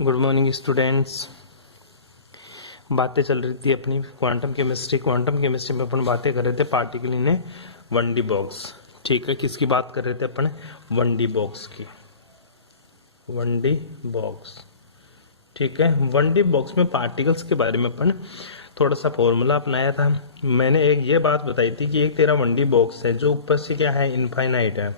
Good morning students. बातें चल रही थी अपनी क्वांटम केमिस्ट्री में अपन बातें कर रहे थे particle in A 1D box. ठीक है, किसकी बात कर रहे थे अपन? 1D बॉक्स की। 1D बॉक्स, ठीक है। 1D बॉक्स में पार्टिकल्स के बारे में अपन थोड़ा सा फॉर्मूला अपनाया था। मैंने एक ये बात बताई थी कि एक तेरा 1D बॉक्स है जो ऊपर से क्या है, इनफाइनाइट है।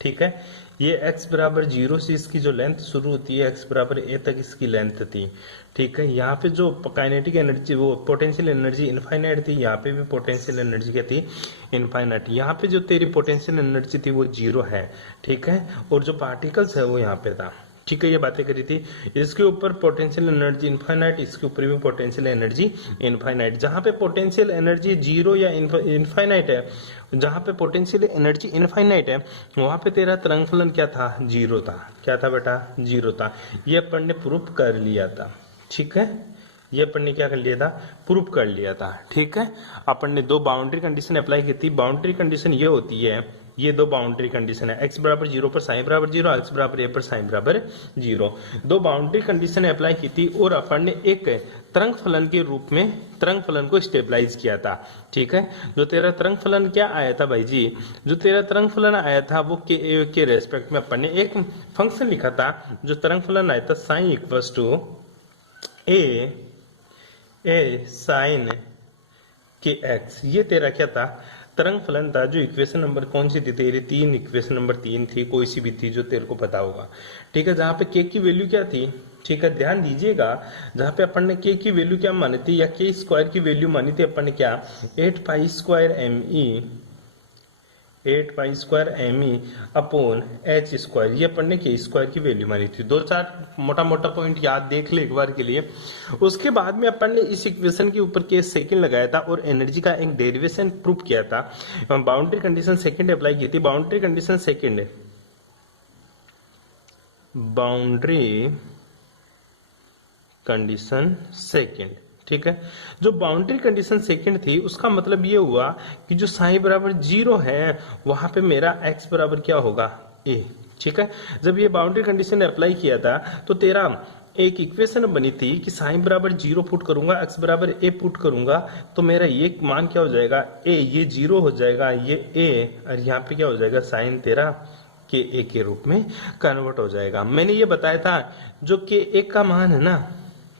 ठीक है, ये x बराबर 0 से इसकी जो लेंथ शुरू होती है x बराबर a तक इसकी लेंथ थी। ठीक है, यहाँ पे जो काइनेटिक एनर्जी वो पोटेंशियल एनर्जी इनफाइनाइट थी, यहाँ पे भी पोटेंशियल एनर्जी क्या थी, इनफाइनाइट। यहाँ पे जो तेरी पोटेंशियल एनर्जी थी वो 0 है। ठीक है, और जो पार्टिकल्स है वो यहाँ पे था। ठीक है, ये बातें करी थी। इसके ऊपर पोटेंशियल एनर्जी इनफाइनाइट, इसके ऊपर भी पोटेंशियल एनर्जी इनफाइनाइट। जहां पे पोटेंशियल एनर्जी 0 या इनफाइनाइट है, जहां पे पोटेंशियल एनर्जी इनफाइनाइट है वहां पे तेरा तरंग फलन क्या था, 0 था। क्या था बेटा? 0 था। ये अपन ने प्रूफ कर लिया था। ठीक है, ये अपन ने क्या कर लिया था, प्रूफ कर लिया था। ठीक है, अपन ने दो बाउंड्री कंडीशन अप्लाई की थी। बाउंड्री कंडीशन ये होती है, ये दो बाउंड्री कंडीशन है, x बराबर 0 पर साइन बराबर 0, x बराबर a पर साइन बराबर 0। दो बाउंड्री कंडीशन अप्लाई की थी और अपन ने एक तरंग फलन के रूप में तरंग फलन को स्टेबलाइज किया था। ठीक है, जो तेरा तरंग फलन क्या आया था भाई जी, जो तेरा तरंग फलन आया था वो के रेस्पेक्ट में अपन ने एक फंक्शन लिखा था। जो तरंग फलन आया था sine equals to A sine K X, ये तेरा क्या था, तरंग फलन था। जो इक्वेशन नंबर कौन सी थी तेरी? 3, इक्वेशन नंबर 3 थी, कोई सी भी थी जो तेरे को पता होगा। ठीक है, जहां पे के की वैल्यू क्या थी, ठीक है ध्यान दीजिएगा, जहां पे अपन ने के की वैल्यू क्या मानी थी, या के स्क्वायर की वैल्यू मानी थी अपन ने क्या, 8 पाई स्क्वायर एम ई अपॉन एच स्क्वायर। ये अपन ने के स्क्वायर की वैल्यू मानी थी। 2-4 मोटा मोटा पॉइंट याद देख ले एक बार के लिए। उसके बाद में अपन ने इस इक्वेशन के ऊपर के सेकंड लगाया था और एनर्जी का एक डेरिवेशन प्रूफ किया था। बाउंड्री कंडीशन सेकंड अप्लाई की थी। बाउंड्री कंडीशन सेकंड, ठीक है। जो बाउंड्री कंडीशन सेकंड थी उसका मतलब ये हुआ कि जो साइन बराबर 0 है वहां पे मेरा x बराबर क्या होगा, a। ठीक है, जब ये बाउंड्री कंडीशन अप्लाई किया था तो तेरा एक इक्वेशन बनी थी कि साइन बराबर 0 पुट करूंगा, x बराबर a पुट करूंगा, तो मेरा ये मान क्या हो जाएगा, a, ये 0 हो जाएगा, ये a, और यहाँ पे क्या हो जाएगा, साइन तेरा के ए के रूप में कन्वर्ट हो जाएगा। मैंने ये बताया था जो के ए का मान है ना,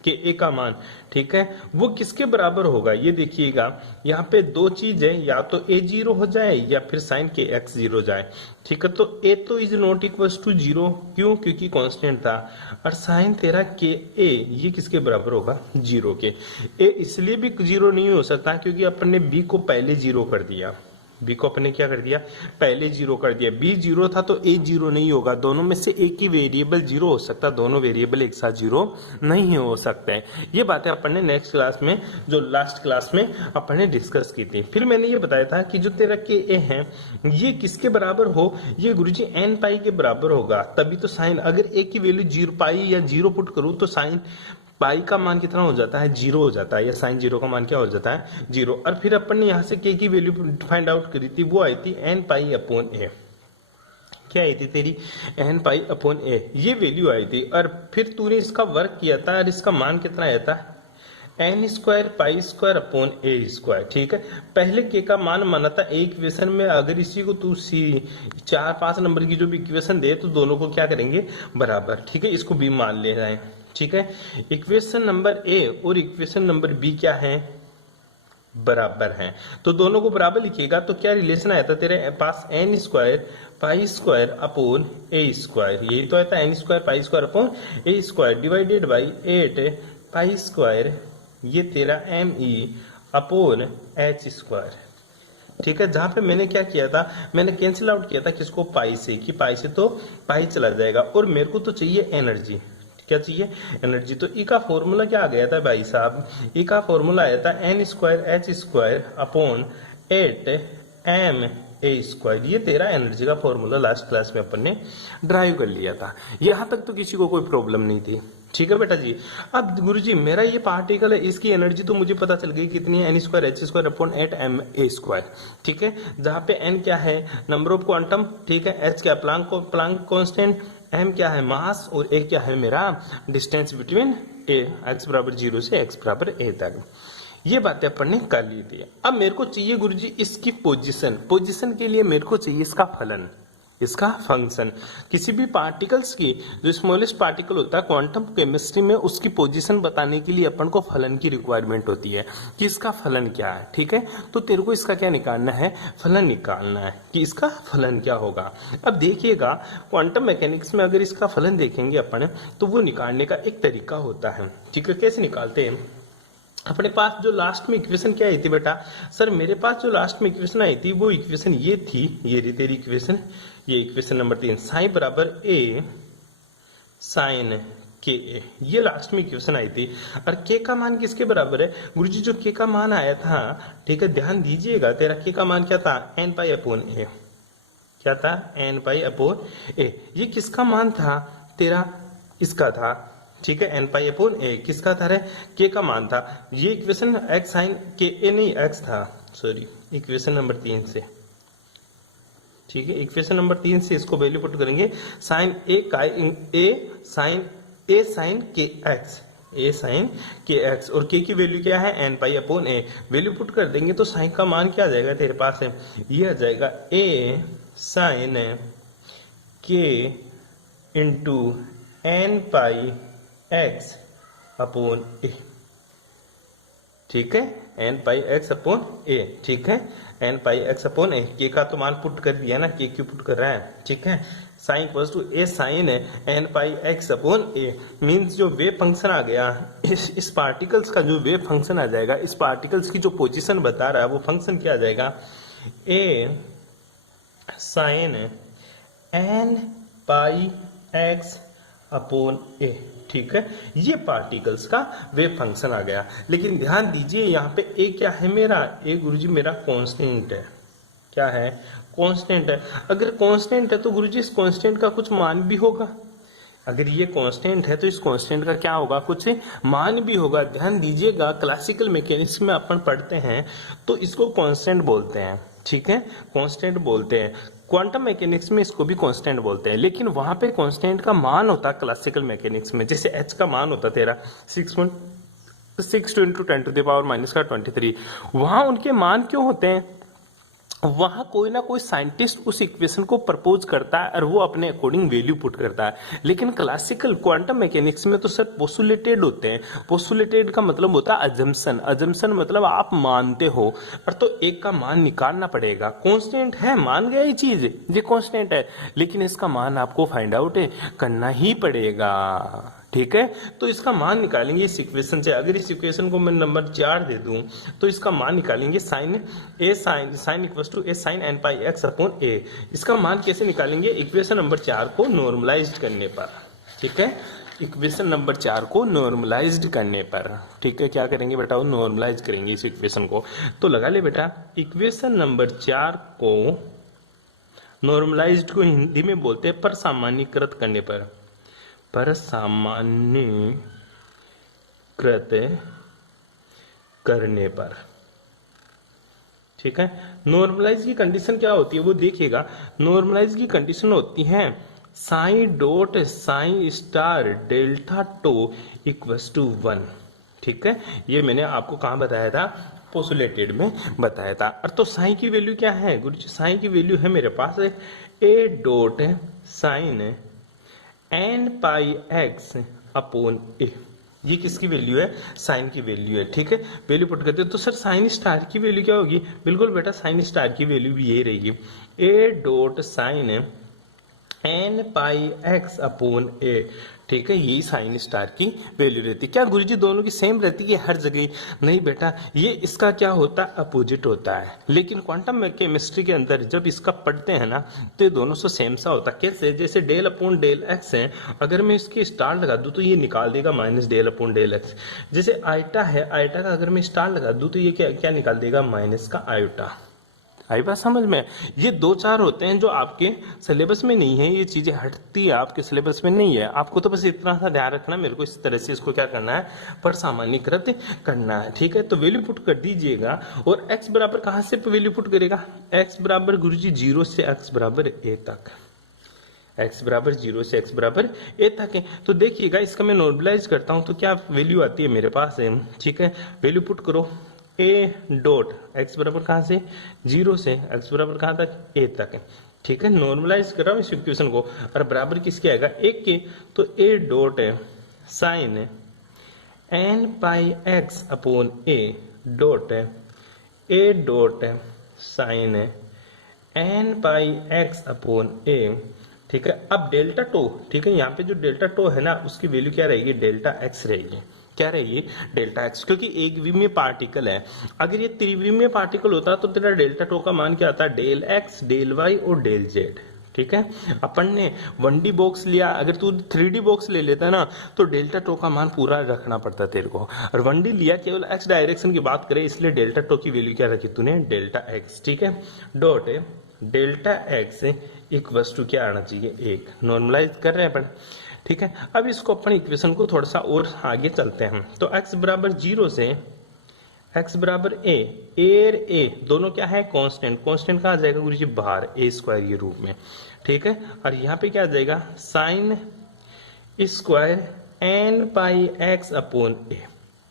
के ए का मान, ठीक है, वो किसके बराबर होगा, ये देखिएगा। यहाँ पे दो चीज है, या तो ए 0 हो जाए या फिर साइन के एक्स 0 जाए। ठीक है, तो ए तो इज नॉट इक्वल टू 0, क्यों? क्योंकि कांस्टेंट था। और साइन तेरा के ए ये किसके बराबर होगा, 0 के। ए इसलिए भी 0 नहीं हो सकता क्योंकि अपन ने बी को पहले 0 कर दिया। बी को अपने क्या कर दिया, पहले 0 कर दिया। बी 0 था तो ए 0 नहीं होगा। दोनों में से एक ही वेरिएबल 0 हो सकता, दोनों वेरिएबल एक साथ 0 नहीं हो सकते हैं। ये बातें अपन ने नेक्स्ट क्लास में, जो लास्ट क्लास में अपन ने डिस्कस की थी। फिर मैंने ये बताया था कि जो तेरा के ए है ये किसके बराबर हो, ये गुरुजी एन पाई के बराबर होगा। तभी तो साइन, अगर ए की वैल्यू 0 पाई या 0 पुट करूं तो साइन पाई का मान कितना हो जाता है, 0 हो जाता है, या साइन 0 का मान क्या हो जाता है, 0। और फिर अपन ने यहाँ से के की वैल्यू फाइंड आउट करी थी, वो आई थी एन पाई अपॉन ए। क्या आई थी तेरी, एन पाई अपॉन ए, ये वैल्यू आई थी। और फिर तूने इसका वर्क किया था और इसका मान कितना आया था, N square pi square upon a square. ठीक है, पहले के का मान माना था एक इक्वेशन में। अगर इसी को तू 4-5 नंबर की जो भी इक्वेशन दे तो दोनों को क्या करेंगे, बराबर। ठीक है, इसको भी मान ले जाए। ठीक है, इक्वेशन नंबर ए और इक्वेशन नंबर बी क्या है, बराबर हैं, तो दोनों को बराबर लिखिएगा। तो क्या रिलेशन आया था तेरे पास, n square pi square upon a square. यही तो आया था, N square pi square upon a square divided by 8 pi square, ये तेरा एम ई अपॉन एच स्क्वायर। ठीक है, जहां पे मैंने क्या किया था, मैंने कैंसिल आउट किया था किसको, पाई से, कि पाई से तो पाई चला जाएगा और मेरे को तो चाहिए एनर्जी। क्या चाहिए, एनर्जी। तो ई का फॉर्मूला क्या आ गया था भाई साहब, ई का फॉर्मूला आया था N square H square upon 8 M A square. ये तेरा एनर्जी का फॉर्मूला लास्ट क्लास में अपन ने ड्राइव कर लिया था। यहां तक तो किसी को कोई प्रॉब्लम नहीं थी। ठीक है बेटा जी। अब गुरुजी मेरा ये पार्टिकल है, इसकी एनर्जी तो मुझे पता चल गई कितनी है, N square H square upon 8 M A square. ठीक है, जहां पे एन क्या है, नंबर ऑफ क्वांटम, ठीक है, एच क्या प्लांक कांस्टेंट, m क्या है मास और a क्या है मेरा डिस्टेंस बिटवीन a, x बराबर 0 से x बराबर a तक। ये बातें अपन ने कर ली थी। अब मेरे को चाहिए गुरुजी इसकी पोजीशन के लिए मेरे को चाहिए इसका फलन, इसका फंक्शन। किसी भी पार्टिकल्स की जो स्मॉलेस्ट पार्टिकल होता है क्वांटम केमिस्ट्री में, उसकी पोजीशन बताने के लिए अपन को फलन की रिक्वायरमेंट होती है कि इसका फलन क्या है। ठीक है, तो तेरे को इसका क्या निकालना है, फलन निकालना है कि इसका फलन क्या होगा। अब देखिएगा क्वांटम मैकेनिक्स में अगर इसका फलन देखेंगे अपन तो वो निकालने का एक तरीका होता है। ठीक है, कैसे निकालते हैं। अपने पास जो लास्ट में इक्वेशन क्या आई थी बेटा, सर मेरे पास जो लास्ट में इक्वेशन आई थी वो इक्वेशन ये थी, ये रही तेरी इक्वेशन, ये इक्वेशन नंबर 3, साइन बराबर a साइन के ए, ये लास्ट में इक्वेशन आई थी। और के का मान किसके बराबर है गुरुजी, जो के का मान आया था, ठीक है ध्यान दीजिएगा, तेरा के का मान क्या था, एन पाई अपॉन ए, क्या था, एन पाई अपॉन ए। ये किसका मान था, तेरा इसका था, ठीक है, एन पाई अपॉन ए किसका था रे, के का मान था। ये इक्वेशन एक्स साइन के ए नहीं एक्स था, सॉरी इक्वेशन नंबर 3 से, ठीक है, इक्वेशन नंबर 3 से इसको वैल्यू पुट करेंगे, sign a sine K x, A sine K x, और के की वैल्यू क्या है, एन पाई अपॉन ए। वैल्यू पुट कर देंगे तो साइन का मान क्या आ जाएगा तेरे पास है, ये आ जाएगा ए साइन के into N pi x upon a. ठीक है, N pi x upon a, ठीक है, एन पाई एक्स अपॉन ए। के का तो मान पुट कर दिया ना, के क्यों पुट कर रहा है, ठीक है, sine equals to A sine N pi x upon A, means जो वेव फंक्शन आ गया, इस पार्टिकल्स का जो वेव फंक्शन आ जाएगा, इस पार्टिकल्स की जो पोजीशन बता रहा है वो फंक्शन क्या आ जाएगा, ए sine N pi x upon a. ठीक है, ये पार्टिकल्स का वेव फंक्शन आ गया। लेकिन ध्यान दीजिए यहाँ पे ए क्या है मेरा, ए गुरुजी मेरा कांस्टेंट है, क्या है, कांस्टेंट है। अगर कांस्टेंट है तो गुरुजी इस कांस्टेंट का कुछ मान भी होगा, अगर ये कांस्टेंट है तो इस कांस्टेंट का क्या होगा, कुछ मान भी होगा। ध्यान दीजिएगा क्लासिकल मैकेनिक्स में अपन पढ़ते हैं तो इसको कांस्टेंट बोलते हैं, ठीक है, कांस्टेंट बोलते हैं। क्वांटम मैकेनिक्स में इसको भी कांस्टेंट बोलते हैं, लेकिन वहां पे कांस्टेंट का मान होता है क्लासिकल मैकेनिक्स में, जैसे h का मान होता तेरा 6.6 into 10 to the power minus का 23, वहां उनके मान क्यों होते हैं, वहां कोई ना कोई साइंटिस्ट उस इक्वेशन को प्रपोज करता है और वो अपने अकॉर्डिंग वैल्यू पुट करता है। लेकिन क्लासिकल क्वांटम मैकेनिक्स में तो सर पोस्टुलेटेड होते हैं। पोस्टुलेटेड का मतलब होता है अजम्पशन, अजम्पशन मतलब आप मानते हो, पर तो एक का मान निकालना पड़ेगा। कांस्टेंट है, मान गया ये चीज, ये कांस्टेंट है, लेकिन इसका मान आपको फाइंड आउट करना ही पड़ेगा। ठीक है, तो इसका मान निकालेंगे इस इक्वेशन से। अगर इस इक्वेशन को मैं नंबर 4 दे दूं तो इसका मान निकालेंगे sine a sine equals to A sine N pi x upon a. इसका मान कैसे निकालेंगे, इक्वेशन नंबर 4 को नॉर्मलाइज्ड करने पर। ठीक है, इक्वेशन नंबर 4 को नॉर्मलाइज्ड करने पर, ठीक है, क्या करेंगे बेटा, वो नॉर्मलाइज करेंगे इस इक्वेशन को। तो लगा ले बेटा, इक्वेशन नंबर 4 को नॉर्मलाइज्ड को हिंदी में बोलते हैं पर सामान्यीकृत करने पर, पर सामान्यीकृत करने पर। ठीक है, नॉर्मलाइज की कंडीशन क्या होती है वो देखिएगा। नॉर्मलाइज की कंडीशन होती है sine dot sine star delta tau equals to 1। ठीक है, ये मैंने आपको कहां बताया था, पोस्टुलेटेड में बताया था। और तो साइन की वैल्यू क्या है गुरुजी, साइन की वैल्यू है मेरे पास a dot sine N pi x upon a. ये किसकी वैल्यू है, साइन की वैल्यू है। ठीक है, वैल्यू पुट करते हैं तो सर साइन स्टार की वैल्यू क्या होगी, बिल्कुल बेटा साइन स्टार की वैल्यू भी यही रहेगी, a dot sine N pi x upon a. ठीक है, यही साइन स्टार की वैल्यू रहती है। क्या गुरुजी दोनों की सेम रहती है हर जगह, नहीं बेटा, ये इसका क्या होता है, अपोजिट होता है। लेकिन क्वांटम केमिस्ट्री के अंदर जब इसका पढ़ते हैं ना तो ये दोनों से सेम सा होता है। कैसे, जैसे डेल अपॉन डेल एक्स है, अगर मैं इसकी स्टार लगा दूं तो ये निकाल देगा minus del upon del x. जैसे आयोटा है, आयोटा का अगर मैं स्टार लगा दूं तो ये क्या निकाल देगा, माइनस का आयोटा। आई बात समझ में। ये 2-4 होते हैं जो आपके सिलेबस में नहीं है, ये चीजें हटती है, आपके सिलेबस में नहीं है। आपको तो बस इतना सा ध्यान रखना, मेरे को इस तरह से इसको क्या करना है, पर सामान्यीकृत करना है। ठीक है, तो वैल्यू पुट कर दीजिएगा। और x बराबर कहां से वैल्यू पुट करेगा, x बराबर गुरुजी 0 से x बराबर a तक, x बराबर 0 से x बराबर a तक है। तो देखिएगा इसका मैं नॉर्मलाइज करता हूं तो क्या वैल्यू आती है मेरे पास है, ठीक है। वैल्यू पुट करो a डॉट x बराबर कहां से 0 से x बराबर कहां तक a तक है, ठीक है। नॉर्मलाइज कर रहा हूं इस इक्वेशन को और बराबर किसके आएगा 1 के, तो a डॉट है sine n pi x upon a dot है a डॉट है sine n pi x upon a, ठीक है। अब डेल्टा टो, ठीक है, यहाँ पे जो डेल्टा टो है ना उसकी वैल्यू क्या रहेगी डेल्टा x रहेगी, क्या रहेगी डेल्टा x, क्योंकि एक विमीय पार्टिकल है। अगर ये त्रिविमीय पार्टिकल होता तो तेरा डेल्टा टो का मान क्या आता डेल x डेल y और डेल z, ठीक है। अपन ने 1D बॉक्स लिया, अगर तू 3D बॉक्स ले लेता ना तो डेल्टा टो का मान पूरा रखना पड़ता तेरे को, और 1D लिया केवल x डायरेक्शन की बात करें इसलिए डेल्टा टो की वैल्यू क्या रखी तूने डेल्टा x, ठीक है। Dot delta x equals to क्या आना चाहिए 1, नॉर्मलाइज कर रहे हैं अपन, ठीक है। अब इसको अपन इक्वेशन को थोड़ा सा और आगे चलते हैं। तो x बराबर 0 से x बराबर a, a दोनों क्या है कांस्टेंट, कांस्टेंट कहाँ जाएगा गुरु जी बाहर a स्क्वायर के रूप में, ठीक है। और यहाँ पे क्या जाएगा sine square n pi x upon a,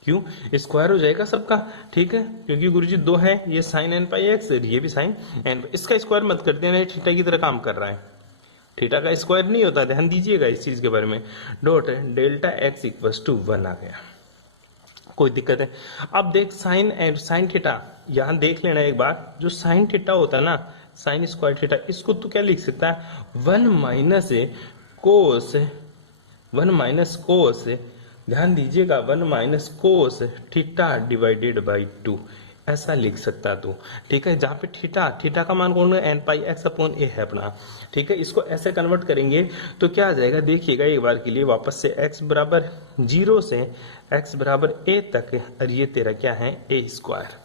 क्यों स्क्वायर हो जाएगा सबका, ठीक है, क्योंकि गुरुजी दो है, ये साइन n पाई x ये भी साइन n, इसका स्क्वायर मत कर देना, थीटा की तरह काम कर रहा है, थीटा का स्क्वायर नहीं होता, ध्यान दीजिएगा इस चीज के बारे में। Dot delta x equals to 1 आ गया, कोई दिक्कत है। अब देख साइन एंड साइन थीटा, यहां देख लेना एक बार, जो साइन थीटा होता है ना साइन स्क्वायर थीटा, इसको तू क्या लिख सकता है 1 माइनस कोस, 1 माइनस कोस, ध्यान दीजिएगा 1 minus cos theta divided by 2, ऐसा लिख सकता तू, ठीक है। जहां पे थीटा, थीटा का मान कौन है एन पाई एक्स अपॉन ए है अपना, ठीक है। इसको ऐसे कन्वर्ट करेंगे तो क्या आ जाएगा देखिएगा एक बार के लिए वापस से x बराबर 0 से x बराबर a तक, और ये तेरा क्या है a स्क्वायर,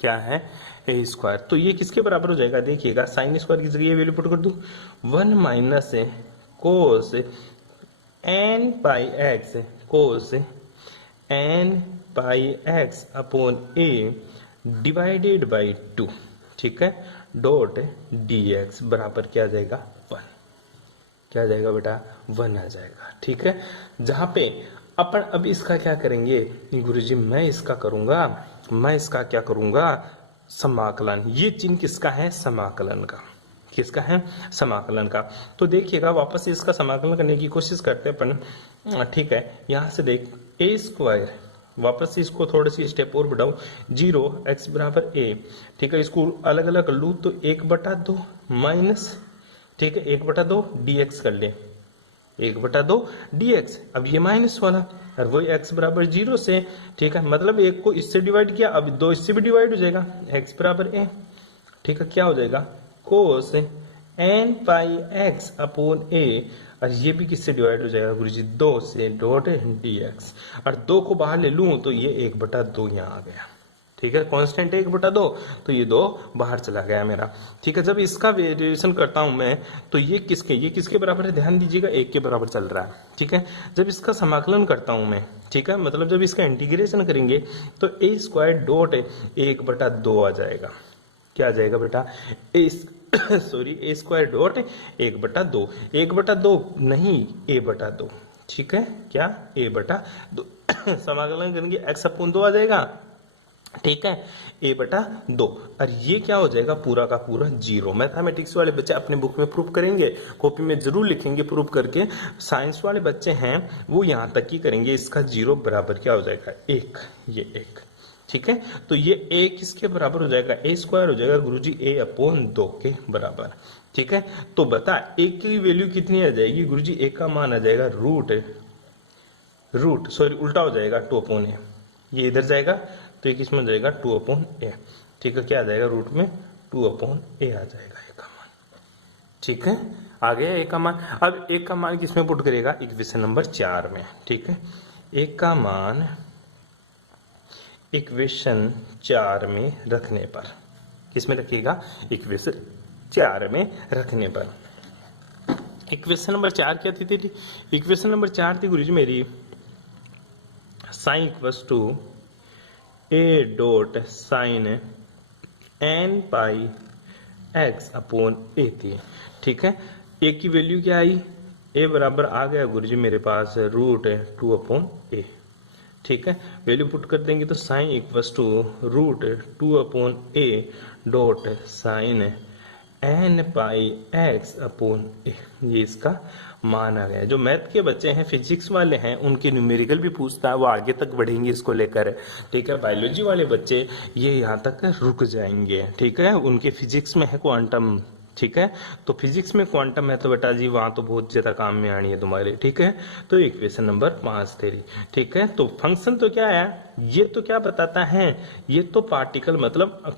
क्या है a स्क्वायर। तो ये किसके बराबर हो जाएगा देखिएगा, साइन स्क्वायर की जगह वैल्यू पुट कर दूं 1 minus cos n pi x, cos n pi x upon a divided by 2, ठीक है। डॉट dx बराबर क्या आ जाएगा 1, क्या आ जाएगा बेटा 1 आ जाएगा, ठीक है। जहां पे अपन अब इसका क्या करेंगे गुरुजी, मैं इसका क्या करूंगा समाकलन, ये चिन्ह किसका है समाकलन का, किसका है समाकलन का। तो देखिएगा वापस इसका समाकलन करने की कोशिश करते हैं अपन, ठीक है। यहां से देख a स्क्वायर, वापस से इसको थोड़ी सी स्टेप और बढ़ाओ 0 x बराबर a, ठीक है। इसको अलग अलग कर लू तो 1/2 माइनस, ठीक है 1/2 dx कर ले, 1/2 dx, अब ये माइनस वाला और वही x बराबर 0 से, ठीक है, मतलब एक को इससे डिवाइड किया अब 2 इससे भी डिवाइड हो जाएगा x बराबर a, ठीक है। क्या हो जाएगा कोस n pi x upon a, और ये भी किससे डिवाइड हो जाएगा गुरुजी 2 से, डॉट dx, और 2 को बाहर ले लूं तो ये 1/2 यहाँ आ गया, ठीक है। कांस्टेंट 1/2 तो ये 2 बाहर चला गया मेरा, ठीक है। जब इसका वेरिएशन करता हूं मैं तो ये किसके बराबर है ध्यान दीजिएगा 1 के बराबर चल रहा है, ठीक है। जब इसका समाकलन करता हूं मैं, ठीक है, मतलब जब इसका इंटीग्रेशन करेंगे तो a स्क्वायर डॉट 1/2 आ जाएगा, क्या आ जाएगा बेटा सॉरी a स्क्वायर डॉट 1/2, 1/2 नहीं a/2, ठीक है, क्या a/2 समाकलन करेंगे x अपॉन 2 आ जाएगा, ठीक है a/2, और ये क्या हो जाएगा पूरा का पूरा 0। मैथमेटिक्स वाले बच्चे अपने बुक में प्रूफ करेंगे, कॉपी में जरूर लिखेंगे प्रूफ करके, साइंस वाले बच्चे हैं वो यहां तक ही करेंगे, इसका 0 बराबर क्या हो जाएगा 1, ये 1, ठीक है। तो ये a किसके बराबर हो जाएगा a स्क्वायर हो जाएगा गुरुजी a अपॉन 2 के बराबर, ठीक है। तो बता a की वैल्यू कितनी आ जाएगी गुरुजी, a का मान आ जाएगा रूट सॉरी उल्टा हो जाएगा 2 अपॉन a, ये इधर जाएगा तो ये किसमें जाएगा 2 अपॉन a, ठीक है। क्या आ जाएगा रूट में 2 अपॉन a आ जाएगा a का मान, ठीक है। आ गया a का मान। अब a का मान किसमें पुट करेगा इक्वेशन नंबर 4 में, ठीक है। a का मान इक्वेशन 4 में रखने पर, किसमें रखिएगा इक्वेशन 4 में रखने पर। इक्वेशन नंबर 4 क्या थी इक्वेशन नंबर 4 थी गुरुजी मेरी sine equals to a dot sine n pi x upon a थी, ठीक है। ए की वैल्यू क्या आई, ए बराबर आ गया गुरुजी मेरे पास √2/a। ठीक है, वैल्यू पुट कर देंगे तो sine equals to √2/a dot sine n pi x/a, ये इसका मान आ गया। जो मैथ के बच्चे हैं, फिजिक्स वाले हैं, उनके न्यूमेरिकल भी पूछता है, वो आगे तक बढ़ेंगे इसको लेकर। ठीक है, बायोलॉजी वाले बच्चे ये यहाँ तक रुक जाएंगे। ठीक है, उनके फिजिक्स में है क्वांटम। ठीक है, तो फिजिक्स में क्वांटम है तो बेटा जी वहां तो बहुत ज्यादा काम में आनी है तुम्हारे। ठीक है, तो इक्वेशन नंबर 5 तेरी। ठीक है, तो फंक्शन तो क्या है, ये तो क्या बताता है, ये तो पार्टिकल मतलब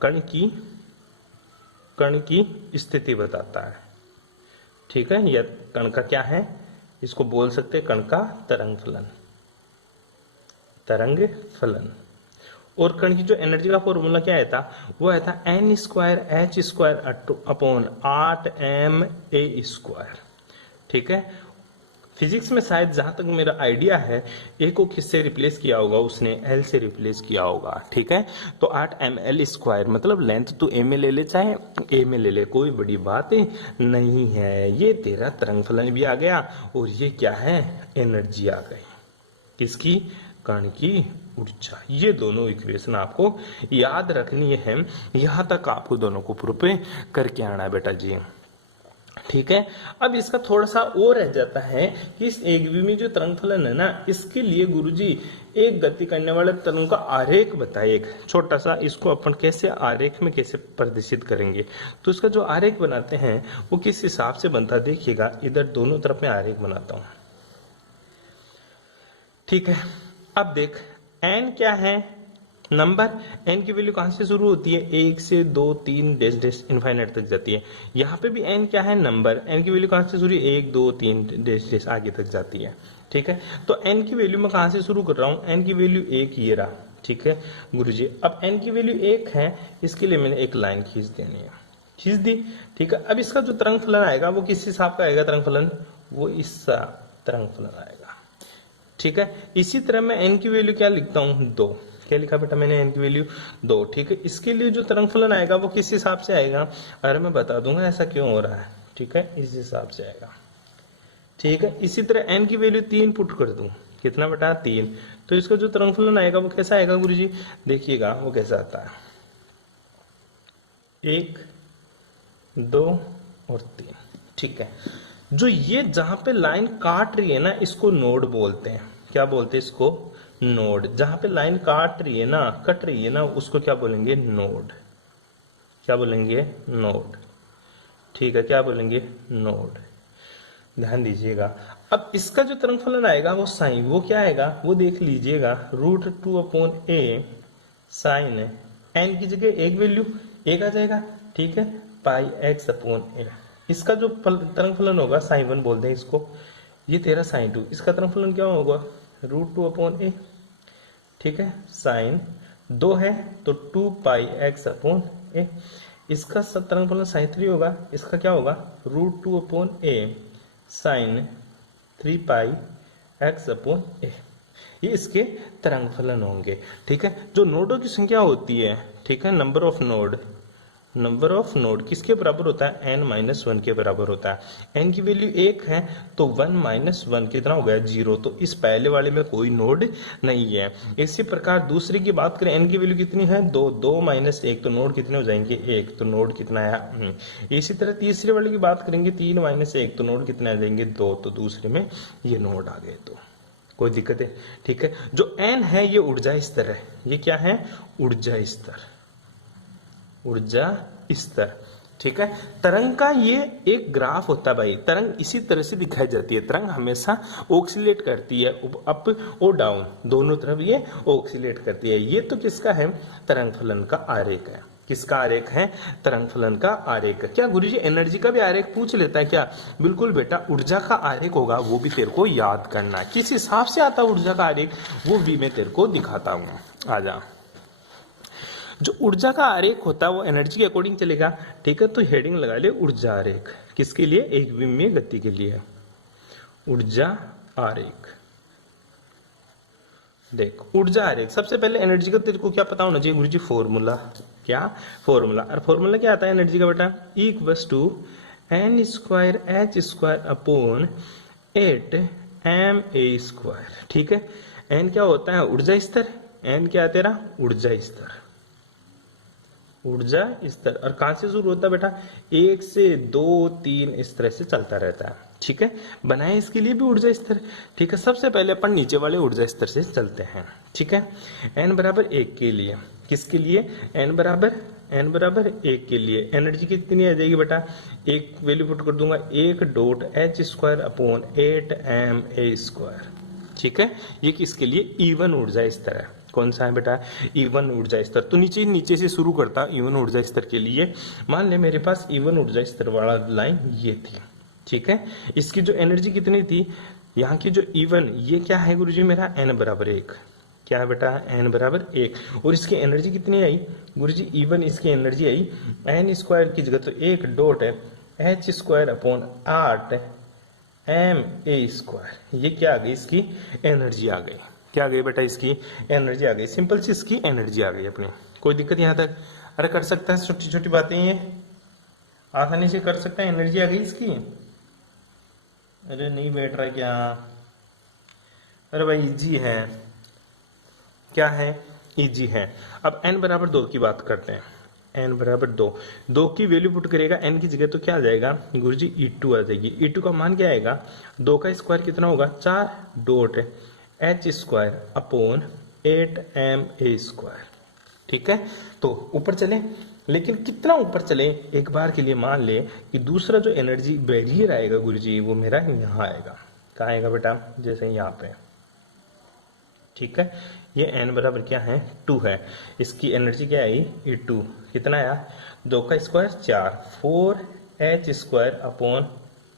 कण की स्थिति बताता है। ठीक है, यह कण का क्या है, इसको बोल सकते हैं कण का तरंग फलन। और कण की जो एनर्जी का फॉर्मूला क्या आया था, वो आया था n²h²/8m² ठीक है, फिजिक्स में शायद जहां तक मेरा आइडिया है, ए को किससे रिप्लेस किया होगा, उसने एल से रिप्लेस किया होगा। ठीक है, तो 8ml² मतलब लेंथ तो ए में ले ले चाहे ए में ले ले, कोई बड़ी बात नहीं है। ये तेरा तरंग फलन भी आ गया और ये क्या है, एनर्जी आ गई, किसकी, कण की ऊर्जा। ये दोनों इक्वेशन आपको याद रखनी है, यहां तक आपको दोनों को प्रूफ करके आना है बेटा जी। ठीक है, अब इसका थोड़ा सा और रह जाता है कि इस एकविमीय जो तरंग फलन है ना, इसके लिए गुरुजी एक गति करने वाले तरंग का आरेख बताए, एक छोटा सा। इसको अपन कैसे आरेख में कैसे प्रदर्शित करेंगे, तो इसका जो आरेख बनाते हैं वो किस हिसाब से बनता है, देखिएगा इधर दोनों तरफ में आरेख बनाता हूं। ठीक है, अब देख n क्या है, नंबर। n की वैल्यू कहां से शुरू होती है, 1 से 2 3 डैश डैश इनफाइनाइट तक जाती है। यहाँ पे भी n क्या है, नंबर। n की वैल्यू कहां से शुरू, 1 2 3 डैश डैश आगे तक जाती है। ठीक है, तो n की वैल्यू मैं कहां से शुरू कर रहा हूं, n की वैल्यू 1 ये रहा। ठीक है गुरुजी, अब n की वैल्यू 1 है, इसके लिए मैंने एक लाइन खींच देनी है, खींच दी। ठीक है, अब इसका जो तरंग फलन आएगा वो किस हिसाब का आएगा, तरंग फलन वो इस तरंग फलन आएगा। ठीक है, इसी तरह मैं n की वैल्यू क्या लिखता हूं, 2। क्या लिखा बेटा मैंने, n की वैल्यू 2। ठीक है, इसके लिए जो तरंग फलन आएगा वो किस हिसाब से आएगा, अरे मैं बता दूंगा ऐसा क्यों हो रहा है। ठीक है, इस हिसाब से आएगा। ठीक है, इसी तरह n की वैल्यू 3 पुट कर दूं, कितना बेटा 3, तो इसका जो तरंग फलन आएगा वो कैसा आएगा गुरुजी, देखिएगा वो कैसा आता है, 1 2 और 3। ठीक है, जो ये जहां पे लाइन काट रही है ना, इसको नोड बोलते हैं। क्या बोलते हैं इसको, नोड। जहां पे लाइन काट रही है ना, कट रही है ना, उसको क्या बोलेंगे, नोड। क्या बोलेंगे, नोड। ठीक है, क्या बोलेंगे, नोड। ध्यान दीजिएगा। अब इसका जो तरंग फलन आएगा वो साइन, वो क्या आएगा वो देख लीजिएगा, √2/a साइन n की जगह एक वैल्यू 1 आ जाएगा। ठीक है, पाई x/a। इसका जो तरंग फलन होगा साइन 1 बोलते हैं इसको, ये तेरा साइन 2, इसका तरंग फलन क्या होगा, √2/a। ठीक है, साइन 2 है तो 2 पाई x/a। इसका तरंग फलन साइन 3 होगा, इसका क्या होगा, √2/a साइन 3 पाई x/a। ये इसके तरंग फलन होंगे। ठीक है, जो नोडों की संख्या होती है, ठीक है, नंबर ऑफ नोड किसके बराबर होता है, n-1 के बराबर होता है। n की वैल्यू 1 है तो 1 - 1 कितना हो गया, 0। तो इस पहले वाले में कोई नोड नहीं है। इसी प्रकार दूसरे की बात करें, n की वैल्यू कितनी है, 2 2 - 1 तो नोड कितने हो जाएंगे, 1, तो नोड कितना है। इसी तरह तीसरे वाले की बात करेंगे, 3 - 1 तो नोड कितने आ जाएंगे, 2, तो दूसरे में ये नोड आ गए, तो कोई दिक्कत है। ठीक है, जो n है ये ऊर्जा स्तर है, ये क्या है, ऊर्जा स्तर, ऊर्जा स्तर। ठीक है, तरंग का ये एक ग्राफ होता है भाई, तरंग इसी तरह से दिखाई जाती है। तरंग हमेशा ऑक्सीलेट करती है, अप और डाउन दोनों तरफ ये ऑक्सीलेट करती है। ये तो किसका है, तरंग फलन का आरेख है। किसका आरेख है, तरंग फलन का आरेख। क्या गुरुजी एनर्जी का भी आरेख पूछ लेता है क्या, बिल्कुल बेटा, ऊर्जा का आरेख होगा, वो भी तेरे को याद करना है। किस हिसाब से आता है ऊर्जा का आरेख, वो भी मैं तेरे को दिखाता हूँ, आजा। जो ऊर्जा का आरेख होता है वो एनर्जी के अकॉर्डिंग चलेगा। ठीक है, तो हेडिंग लगा ले, ऊर्जा आरेख। किसके लिए, एकविमीय गति के लिए, ऊर्जा आरेख। देख ऊर्जा आरेख, सबसे पहले एनर्जी का तेरे को क्या पता होना चाहिए गुरुजी, फॉर्मूला। क्या फॉर्मूला, और फॉर्मूला क्या आता है एनर्जी का बेटा, E = n square H square upon 8ma²। ठीक है, एन क्या होता है? ऊर्जा स्तर। एन क्या है तेरा? ऊर्जा स्तर। ऊर्जा स्तर। और कहां से शुरू होता है बेटा? 1 से 2 3 इस तरह से चलता रहता है। ठीक है, बनाए इसके लिए भी ऊर्जा स्तर। ठीक है, सबसे पहले अपन नीचे वाले ऊर्जा स्तर से चलते हैं। ठीक है, n बराबर 1 के लिए, किसके लिए? n बराबर 1 के लिए एनर्जी कितनी आ जाएगी बेटा? एक वैल्यू पुट कर दूंगा, 1.h² अपॉन 8ma²। ठीक है, ये किसके लिए? इवन ऊर्जा स्तर है। कौन सा है बेटा? इवन ऊर्जा स्तर। तो नीचे से शुरू करता इवन ऊर्जा स्तर के लिए। मान ले मेरे पास इवन ऊर्जा स्तर वाला लाइन ये थी। ठीक है, इसकी जो एनर्जी कितनी थी, यहाँ की जो इवन, ये क्या है गुरुजी मेरा? n बराबर 1। क्या है बेटा? n बराबर 1। और इसकी एनर्जी कितनी आई गुरुजी? इवन इसकी एनर्जी आई n² की जगह तो 1.h² अपॉन 8ma²। ये क्या आ गई? इसकी एनर्जी आ गई। क्या आ गई बेटा? इसकी एनर्जी आ गई। सिंपल सी इसकी एनर्जी आ गई अपनी। कोई दिक्कत यहाँ तक? अरे कर सकता है, छोटी छोटी बातें ये आसानी से कर सकता है। एनर्जी आ गई इसकी। अरे नहीं बैठ रहा क्या? अरे भाई इजी है। क्या है? इजी है। अब n बराबर 2 की बात करते हैं। n बराबर 2 की वैल्यू पुट करेगा n की जगह तो क्या आ जाएगा गुरुजी? E2 आ जाएगी। E2 का मान क्या आएगा? 2 का स्क्वायर कितना होगा? 4.h² upon 8ma²। ठीक है, तो ऊपर चले, लेकिन कितना ऊपर चले? एक बार के लिए मान ले कि दूसरा जो एनर्जी बैरियर आएगा गुरुजी वो मेरा यहाँ आएगा। कहाँ आएगा बेटा? जैसे यहाँ पे। ठीक है, ये n बराबर क्या है? 2 है। इसकी एनर्जी क्या आई? E2 कितना आया? 2 का स्क्वायर 4 4h² अपॉन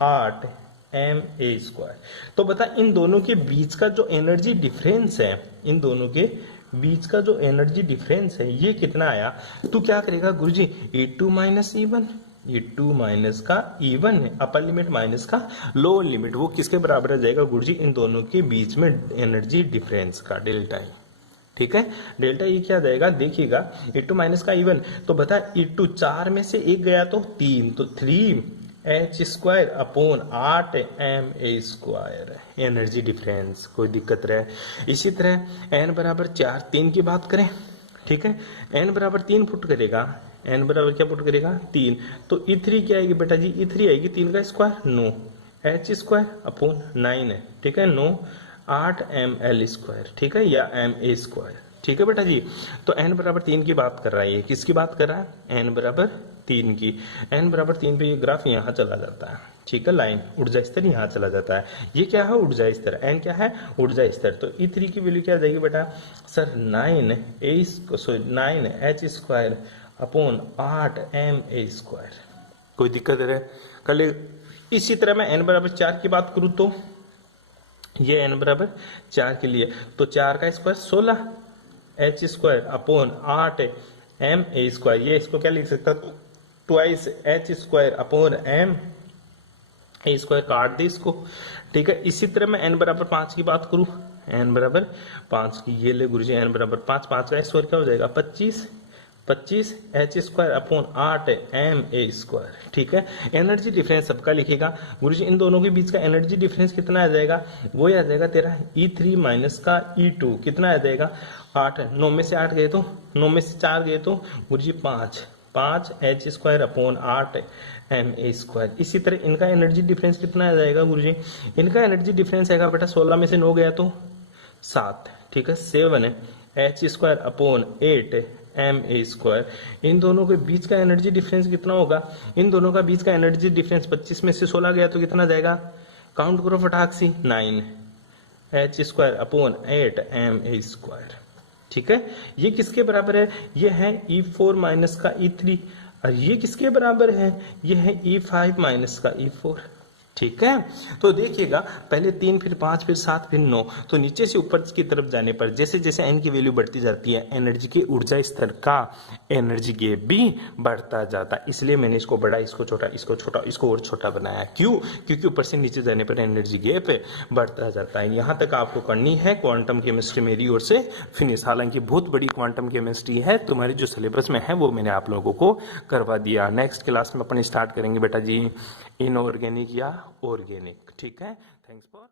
8ma²। तो बता इन दोनों के बीच का जो एनर्जी डिफरेंस है, इन दोनों के बीच का जो एनर्जी डिफरेंस है ये कितना आया? तू क्या करेगा गुरुजी? E2 minus E1। E2 minus का E1 है, अपर लिमिट माइनस का लोअर लिमिट, वो किसके बराबर आ जाएगा गुरुजी? इन दोनों के बीच में एनर्जी डिफरेंस का, डेल्टा ई। ठीक है, डेल्टा ई क्या जाएगा? देखिएगा, E2 माइनस का E1। तो बता E2 4 में से 1 गया तो 3, तो 3h² upon 8ma² energy difference. कोई दिक्कत रहे? इसी तरह n बराबर 4 3 की बात करें। ठीक है, n बराबर 3 पुट करेगा, n बराबर क्या पुट करेगा? 3। तो E3 क्या आएगी बेटा जी? E3 आएगी 3 का स्क्वायर 9h² अपॉन 9 है। ठीक है, 9 8ml²। ठीक है, या ma²। ठीक है बेटा जी, तो n बराबर 3 की बात कर रहा है। ये किसकी बात कर रहा है? n बराबर 3 की। n बराबर 3 पे ये ग्राफ यहाँ चला जाता है। ठीक है, लाइन ऊर्जा स्तर यहाँ चला जाता है। ये क्या है? ऊर्जा स्तर। n क्या है? ऊर्जा स्तर। तो E3 की वैल्यू क्या आ जाएगी बेटा? Sir 9h² upon 8ma²। कोई दिक्कत है? कर ले। इसी तरह मैं n बराबर 4 की बात करूं तो ये n बराबर 4 के लिए, तो 4 का स्क्वायर 16h² अपॉन 8ma²। ये इसको क्या लिख सकता? 2h² upon ma²। काट दे इसको। ठीक है, इसी तरह मैं n बराबर 5 की बात करूं, n बराबर 5 की, ये ले गुरुजी n बराबर 5, 5 का स्क्वायर क्या हो जाएगा? 25h² upon 8ma²। ठीक है, एनर्जी डिफरेंस सबका लिखेगा गुरुजी। इन दोनों के बीच का एनर्जी डिफरेंस कितना आ जाएगा? वो आ जाएगा तेरा E3 माइनस का E2। कितना आ जाएगा? 8। 9 में से 8 गए तो 9 में से 4 गए तो गुरुजी 5h² अपॉन 8ma²। इसी तरह इनका एनर्जी डिफरेंस कितना आ जाएगा गुरुजी? इनका एनर्जी डिफरेंस आएगा बेटा 16 में से 9 गया तो 7। ठीक है, 7h² अपॉन 8ma²। इन दोनों के बीच का एनर्जी डिफरेंस कितना होगा? इन दोनों का बीच का एनर्जी डिफरेंस 25 में से 16 गया तो कितना जाएगा? काउंट करो फटाक सी, 9h² अपॉन 8ma²। ठीक है, ये किसके बराबर है? ये है E4 माइनस का E3। और ये किसके बराबर है? ये है E5 माइनस का E4। ठीक है। तो देखिएगा पहले 3 फिर 5 फिर 7 फिर 9, तो नीचे से ऊपर की तरफ जाने पर जैसे जैसे एन की वैल्यू बढ़ती जाती है एनर्जी के ऊर्जा स्तर का एनर्जी गैप भी बढ़ता जाता है। इसलिए मैंने इसको बड़ा, इसको छोटा, इसको छोटा, इसको और छोटा बनाया। क्यों? क्योंकि ऊपर से नीचे जाने पर एनर्जी गैप बढ़ता जाता है। यहाँ तक आपको करनी है क्वांटम केमिस्ट्री मेरी ओर से फिनिश। हालांकि बहुत बड़ी क्वांटम केमिस्ट्री है, तुम्हारी जो सिलेबस में है वो मैंने आप लोगों को करवा दिया। नेक्स्ट क्लास में अपन स्टार्ट करेंगे बेटा जी इनऑर्गेनिक या ऑर्गेनिक। ठीक है, थैंक्स फॉर